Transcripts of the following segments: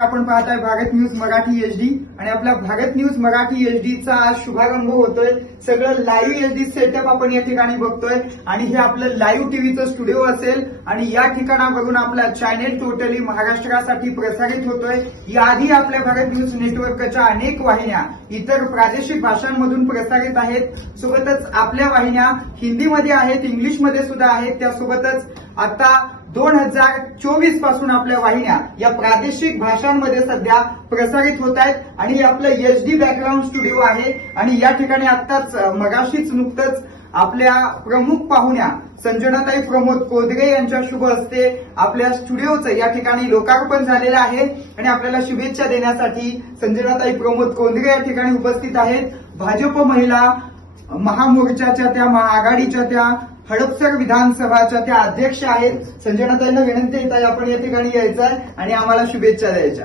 आपण पाहताय Bharat news Marathi HD आणि आपल्या भारत न्यूज मराठी एचडीचा आज शुभारंभ होतोय। सगळं लाईव्ह एचडी सेटअप आपण या ठिकाणी बघतोय आणि हे आपलं लाईव्ह टीव्हीचं स्टुडिओ असेल आणि या ठिकाणावरून आपला चॅनेल टोटली महाराष्ट्रासाठी प्रसारित होतोय। याआधी आपल्या भारत न्यूज नेटवर्कच्या अनेक वाहिन्या इतर प्रादेशिक भाषांमधून प्रसारित आहेत। सोबतच आपल्या वाहिन्या हिंदीमध्ये आहेत, इंग्लिशमध्ये सुद्धा आहेत। त्यासोबतच आता 2024 पासून आपल्या वाहिन्या या प्रादेशिक भाषांमध्ये सध्या प्रसारित होत आहेत आणि हे आपलं एचडी बॅकग्राऊंड स्टुडिओ आहे। आणि या ठिकाणी आत्ताच मगाशीच नुकतंच आपल्या प्रमुख पाहुण्या संजनाताई प्रमोद कोदरे यांच्या शुभ हस्ते आपल्या स्टुडिओचं या ठिकाणी लोकार्पण झालेलं आहे आणि आपल्याला शुभेच्छा देण्यासाठी संजनाताई प्रमोद कोदरे या ठिकाणी उपस्थित आहेत। भाजप महिला महामोर्चाच्या त्या महाआघाडीच्या त्या हडपसर विधानसभाच्या त्या अध्यक्ष आहेत। संजनाताईंना विनंती आहे आपण या ठिकाणी यायचं आहे आणि आम्हाला शुभेच्छा द्यायच्या।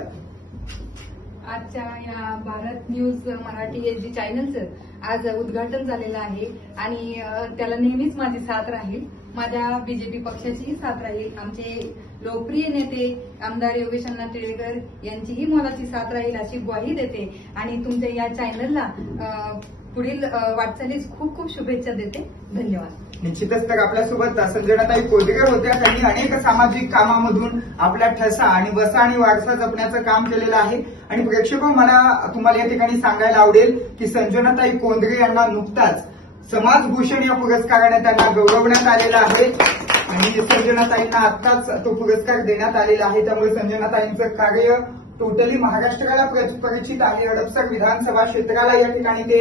आजच्या या भारत न्यूज मराठी एचडी चॅनलचं आज उद्घाटन झालेलं आहे आणि त्याला नेहमीच माझी साथ राहील, माझ्या बीजेपी पक्षाचीही साथ राहील। आमचे लोकप्रिय नेते आमदार योगेश अण्णा टिळेकर यांचीही मोलाची साथ राहील अशी ग्वाही देते आणि तुमच्या या चॅनलला पुढील वाटचालीस खूप खूप शुभेच्छा देते। धन्यवाद। निश्चितच तर आपल्यासोबत संजनाताई कोदरे होत्या। त्यांनी अनेक सामाजिक कामामधून आपला ठसा आणि वसा आणि वारसा जपण्याचं काम केलेलं आहे आणि प्रेक्षक मला तुम्हाला या ठिकाणी सांगायला आवडेल की संजनाताई कोदरे यांना नुकताच समाजभूषण या पुरस्काराने त्यांना गौरवण्यात आलेला आहे आणि संजनाताईंना आत्ताच तो पुरस्कार देण्यात आलेला आहे। त्यामुळे संजनाताईंचं कार्य टोटली महाराष्ट्राला परिचित आहे, हडपसर विधानसभा क्षेत्राला या ठिकाणी ते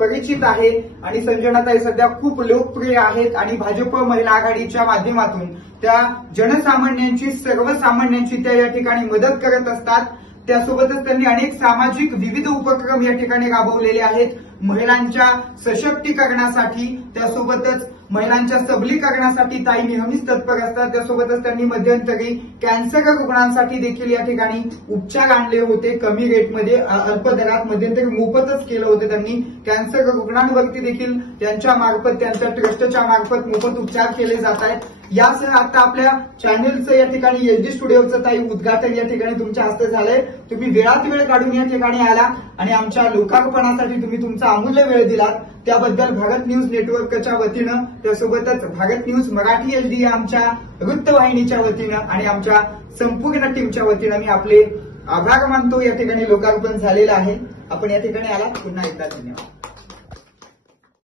परिचित आहे आणि संजनाताई सध्या खूप लोकप्रिय आहेत आणि भाजप महिला आघाडीच्या माध्यमातून त्या जनसामान्यांची सर्वसामान्यांची त्या या ठिकाणी मदत करत असतात। त्यासोबतच त्यांनी अनेक सामाजिक विविध उपक्रम या ठिकाणी राबवलेले आहेत महिलांच्या सशक्तीकरणासाठी। त्यासोबतच महिलांच्या सबलीकरणासाठी ताई नेहमीच तत्पर असतात। त्यासोबतच त्यांनी मध्यंतरी कॅन्सर रुग्णांसाठी देखील या ठिकाणी उपचार आणले होते कमी रेटमध्ये, अल्प दरात, मध्यंतरी मोफतच केलं होतं त्यांनी। कॅन्सर रुग्णांवरती देखील त्यांच्या मार्फत, त्यांच्या ट्रस्टच्या मार्फत मोफत उपचार केले जात आहेत। यासह आता आपल्या चॅनलचं या ठिकाणी एचडी स्टुडिओचं ताई उद्घाटन या ठिकाणी तुमच्या हस्ते झालंय। तुम्ही वेळात वेळ काढून या ठिकाणी आला आणि आमच्या लोकार्पणासाठी तुम्ही तुमचा अमूल्य वेळ दिलात त्याबद्दल भारत न्यूज नेटवर्कच्या वतीनं, त्यासोबतच भारत न्यूज मराठी एचडी या आमच्या वृत्तवाहिनीच्या वतीनं आणि आमच्या संपूर्ण टीमच्या वतीनं मी आपले आभार मानतो। या ठिकाणी लोकार्पण झालेलं आहे। आपण या ठिकाणी आलात, पुन्हा एकदा धन्यवाद।